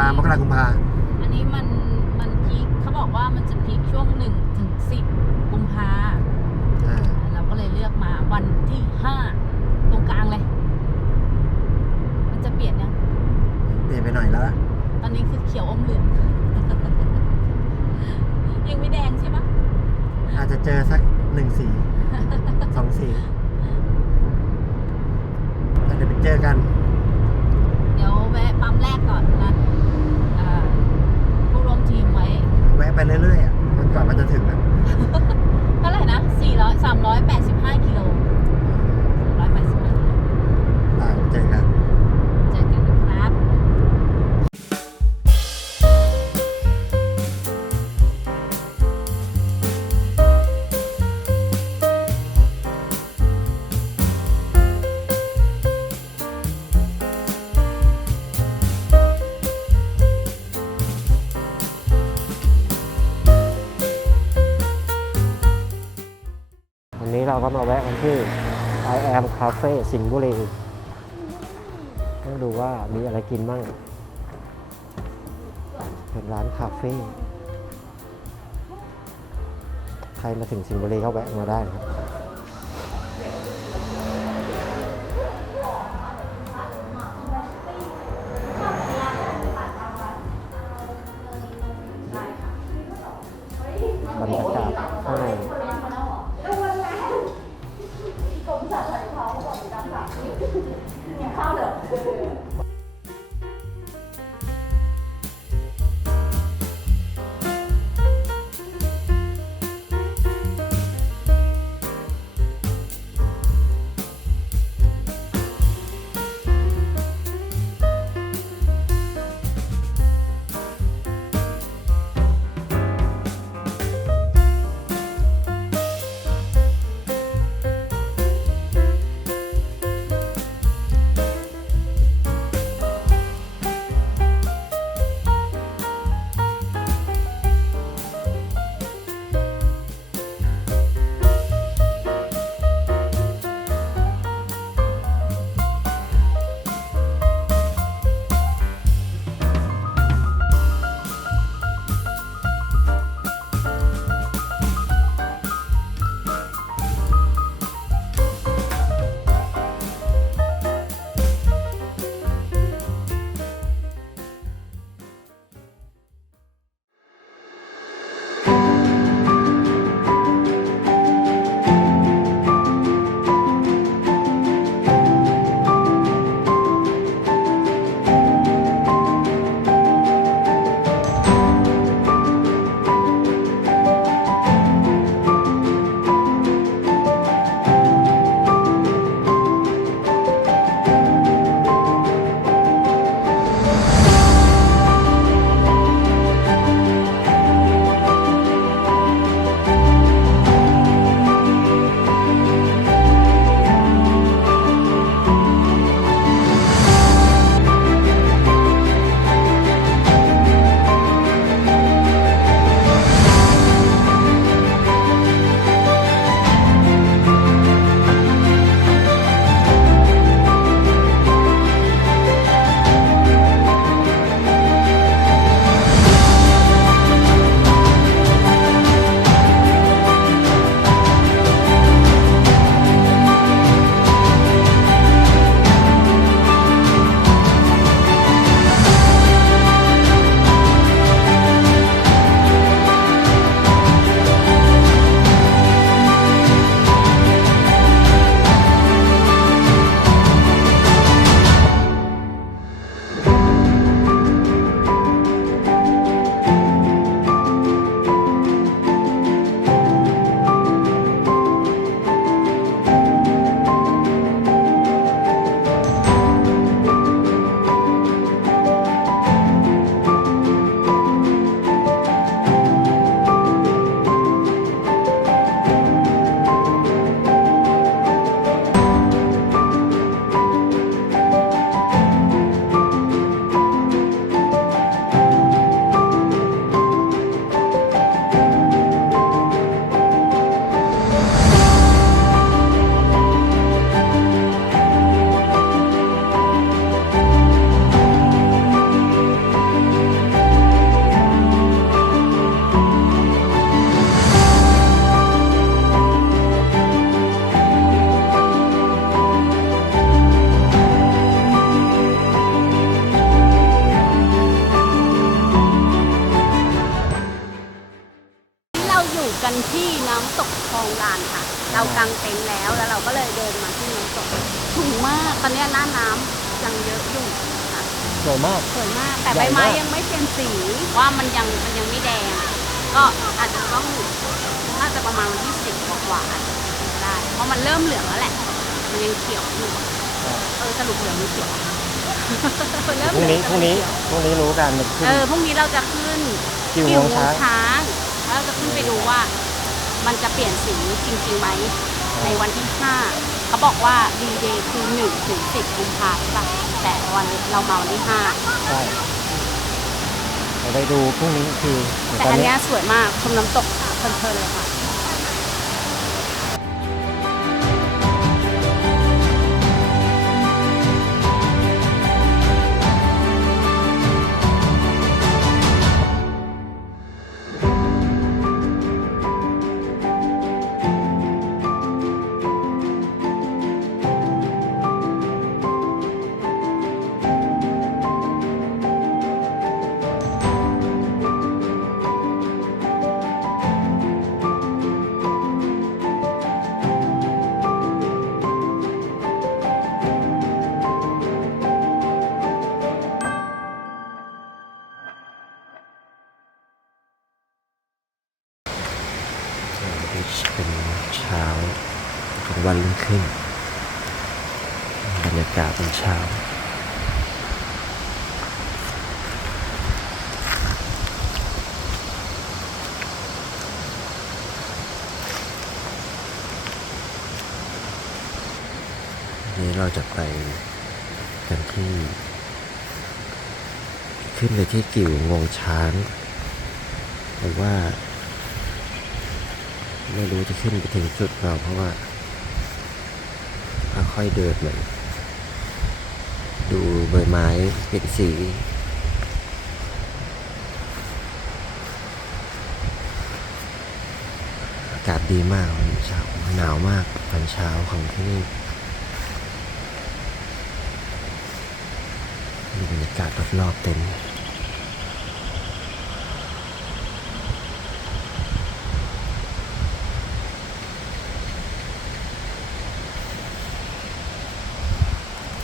วามกรากุมภา อันนี้มันพีคเขาบอกว่ามันจะพีคช่วง1 ถึง 10 กุมภา เราก็เลยเลือกมาวันที่5ตรงกลางเลย มันจะเปลี่ยนยัง เปลี่ยนไปหน่อยแล้วล่ะ ตอนนี้คือเขียวอมเหลือง ยังไม่แดงใช่ไหม อาจจะเจอสัก1 สี 2 สีเดี๋ยวไปเจอกัน เดี๋ยวแวะปั๊มแรกก่อนนัดผู้ร่วมทีมไว้ แวะไปเรื่อยๆอ่ะจนกว่ามันจะถึงอ่ะ เท่าไหร่นะ385 กิโล385 กิโล เจอกัน เจอกันนะครับ วันนี้เราก็มาแวะกันที่ I am Cafe สิงห์บุรีต้องดูว่ามีอะไรกินบ้างเป็นร้านคาเฟ่ใครมาถึงสิงห์บุรีก็แวะมาได้นะครับบรรยากาศข้างใน กันที่น้ำตกคลองลานค่ะ เรากางเต็นท์แล้วเราก็เลยเดินมาที่น้ำตกสูงมากตอนนี้หน้าน้ำยังเยอะอยู่ค่ะ สวยมาก สวยมากแต่ ใหญ่ ใบไม้ มาก ยังไม่เปลี่ยนสีว่ามันยังไม่แดง ก็อาจจะต้องน่าจะประมาณวันที่10กว่าๆได้เพราะมันเริ่มเหลืองแล้วแหละมันยังเขียวอยู่สรุปเหลืองหรือเขียว เริ่ม พรุ่ง เหลื นี้ อง พรุ่งนี้พรุ่งนี้รู้กันมันขึ้น พรุ่งนี้เราจะขึ้น กี่โมงช้า ช้างแล้วเราจะขึ้นไปดูว่า มันจะเปลี่ยนสีจริงๆไหมในวันที่5เขาบอกว่าดีเดย์คือ1 ถึง 10 กุมภาพันธ์ใช่ปะแต่วันเรามาวันที่5 ใช่เดี๋ยวไปดูพรุ่งนี้อีกที แต่อันเนี้ยสวยมากชมน้ำตกเพลินๆเลยค่ะ เป็นเช้าของวันรุ่งขึ้นบรรยากาศเป็นเช้าวันนี้เราจะไปกันที่ขึ้นไปที่กิ่วงวงช้างแต่ว่าไม่รู้จะขึ้นไปถึงจุดเราเพราะว่าค่อยๆเดินเหมือนดูใบไม้เปลี่ยนสีอากาศดีมากวันเช้าหนาวมากตอนเช้าของที่นี่ดูบรรยากาศรอบๆเต็นท์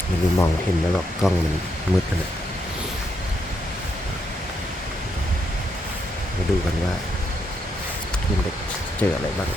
ไม่รู้มองเห็นแล้วหรอกกล้องมันมืดไปหมดมาดูกันว่าขึ้นไปเจออะไรบ้าง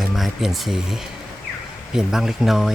ใบไม้เปลี่ยนสี เปลี่ยนบ้างเล็กน้อย